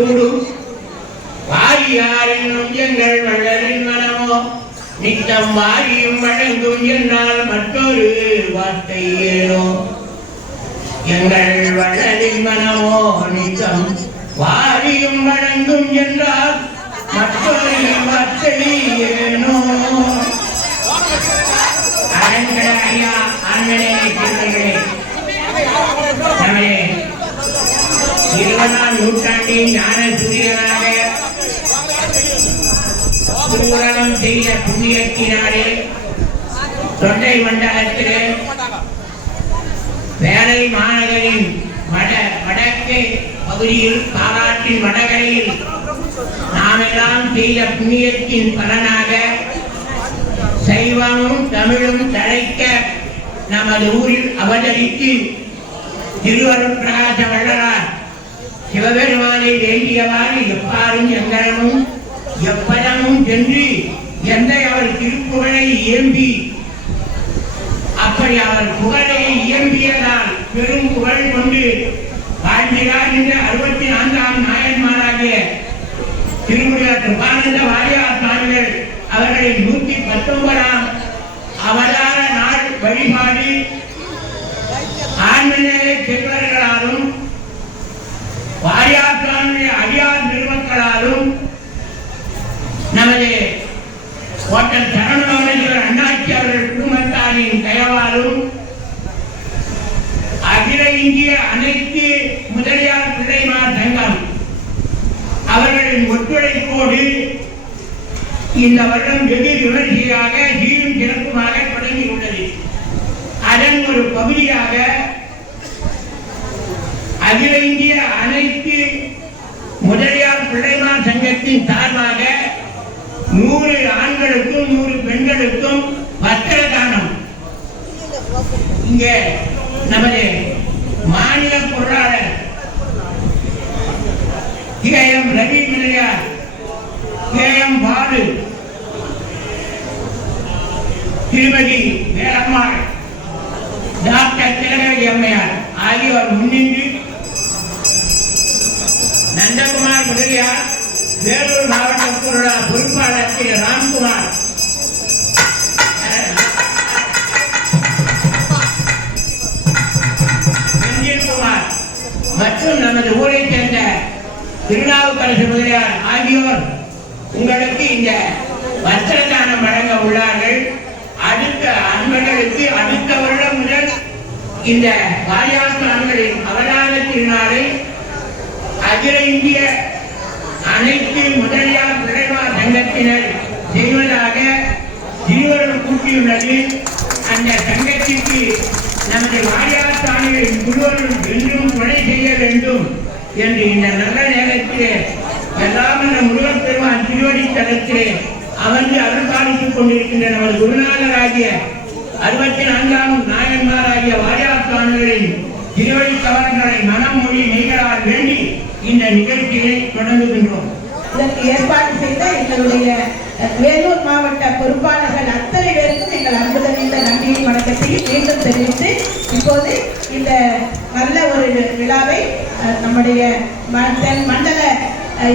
கூடும் வாரியார் என்னும் எங்கள் வள்ளலின் மனமோ நித்தம் வாரியும் வழங்கும் என்னால் மற்றொரு வார்த்தை ஏனோ எங்கள் வள்ளலின் மனமோ நித்தம் வாரியும் வழங்கும் என்றால் மற்றொரு வார்த்தை ஏனோ. ஐயா ஆண்களே பெண்களே, நம்மளே 20ஆம் நூற்றாண்டின் ஞான சூரியனாக பூரணம் செய்த புண்ணியத்தினாலே தொண்டை மண்டலத்திலே வேலை மாநகரின் வடக்கு பகுதியில் பாராட்டின் வடகரையில் நாமெல்லாம் செய்த புண்ணியத்தின் பலனாக சைவமும் தமிழும் தழைக்க நமது ஊரில் அவதரித்து திருவருட் பிரகாச வள்ளலார் சிவபெருமானை வேண்டியவாறு எப்பாரும் எங்கரமும் எப்பதமும் சென்று எந்த அவர் திருப்புகழை இயம்பி அப்படி அவர் புகழை இயம்பியதால் பெரும் புகழ் கொண்டு வாழ்கிறார் என்ற 64ஆம் நாயன்மாராகிய திருமுருக கிருபானந்த வாரியார் சுவாமிகள் அவர்களின் 119ஆம் அவதார நாள் வழிபாடு ஆன்மீக செல்வர்களாலும் வாரியார் சுவாமியுடைய அடியார் நிறுவனங்களாலும் நமது ஓட்டல் சரணமேஸ்வரர் அண்ணாச்சி அவர்கள் குடும்பத்தாரின் தயவாலும் அகில இந்திய அனைத்து முதலியார் பிள்ளைமார் சங்கம் அவர்களின் ஒத்துழைப்போடு இந்த வருடம் வெகு விமர்சையாக ஜீவன் சிறப்புமாக தொடங்கியுள்ளது. அதன் ஒரு பகுதியாக அகில இந்திய அனைத்து முதலியார் பிள்ளைமார் சங்கத்தின் சார்பாக 100 ஆண்களுக்கும் 100 பெண்களுக்கும் வஸ்திர தானம் இங்கே நமது மாநில பொருளாளர் KM ரவி முதலியார், KM பாலு, திருமதி வேலம்மாள், டாக்டர் திலகவதி அம்மையார் ஆகியோர் முன்னின்று நந்தகுமார் முதலியார், வேலூர் மாவட்ட பொறுப்பாளர் திரு ராம்குமார், குமார் மற்றும் நமது ஊரை சேர்ந்த திருநாவுக்கரசு முதலியார் ஆகியோர் உங்களுக்கு இந்த வஸ்திர தானம் வழங்க உள்ளார்கள். அடுத்த அன்பர்களுக்கு அடுத்த வருடம் முதல் இந்த வாரியார் சுவாமிகளின் அவதார திருநாளை அகில இந்திய அனைத்து முதலியார் பிள்ளைமார் சங்கத்தினர் செய்வதாக திருவருள் கூட்டியுள்ளது. அந்த சங்கத்திற்கு நமது வாரியார் சுவாமிகளின் குழுவரும் என்றும் கொலை செய்ய வேண்டும் என்று இந்த நல்ல நேரத்திலே எல்லாம் அந்த முருகப் பெருமான் திருவடி தலத்திலே அமர்ந்து அருள்பாலித்துக் கொண்டிருக்கின்ற நமது குருநாதராகிய 64ஆம் நாயன்மாராகிய வாரியார் சுவாமிகளின் திருவடி தவறுகளை மனம் மொழி மெய்களால் வேண்டி இந்த நிகழ்ச்சியை தொடங்குகின்றோம். இதற்கு ஏற்பாடு செய்த எங்களுடைய வேலூர் மாவட்ட பொறுப்பாளர்கள் அத்தனை பேருக்கும் எங்கள் அன்புடன் இந்த நன்றியின் வணக்கத்தையும் மீண்டும் தெரிவித்து இப்போது இந்த நல்ல ஒரு விழாவை நம்முடைய மண்டல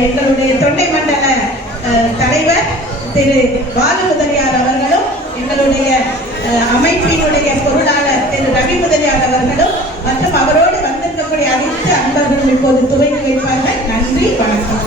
எங்களுடைய தொண்டை மண்டல தலைவர் திரு பாலு முதலியார் அவர்களும் எங்களுடைய அமைப்பினுடைய பொருளாளர் திரு ரவி முதலியார் அவர்களும் மற்றும் அவரோடு வந்திருக்கக்கூடிய அனைத்து அன்பர்களும் இப்போது துவங்கி வைப்பார்கள். நன்றி, வணக்கம்.